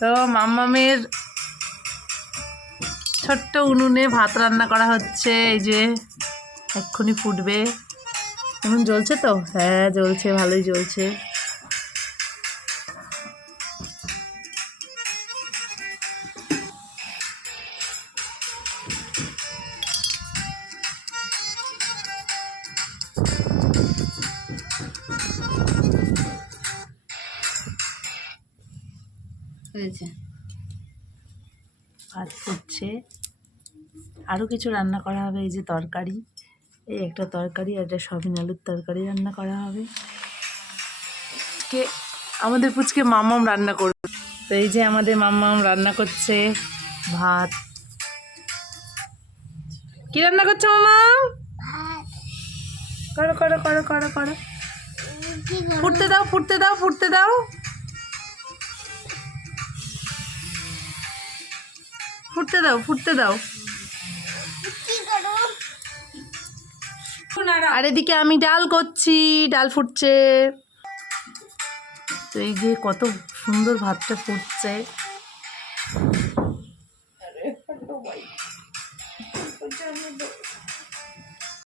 তো মাম্মামের ছোট্ট উনুনে ভাত রান্না করা হচ্ছে। এই যে এক্ষুনি ফুটবে। উনুন জ্বলছে তো? হ্যাঁ জ্বলছে, ভালোই জ্বলছে। ভাত ফুটছে, আরও কিছু রান্না করা হবে। এই যে তরকারি, এই একটা তরকারি, একটা সয়াবিন আলুর তরকারি রান্না করা হবে। আজকে আমাদের পুচকে মাম্মাম রান্না করবে। তো এই যে আমাদের মাম্মাম রান্না করছে ভাত। কি রান্না করছে মাম্মাম? করো করো করো করো করো, ফুটতে দাও ফুটতে দাও ফুটতে দাও, ফুটতে দাও ফুটতে দাও। আর এদিকে আমি ডাল করছি, ডাল ফুটছে। তো এই যে কত সুন্দর ভাতটা ফুটছে।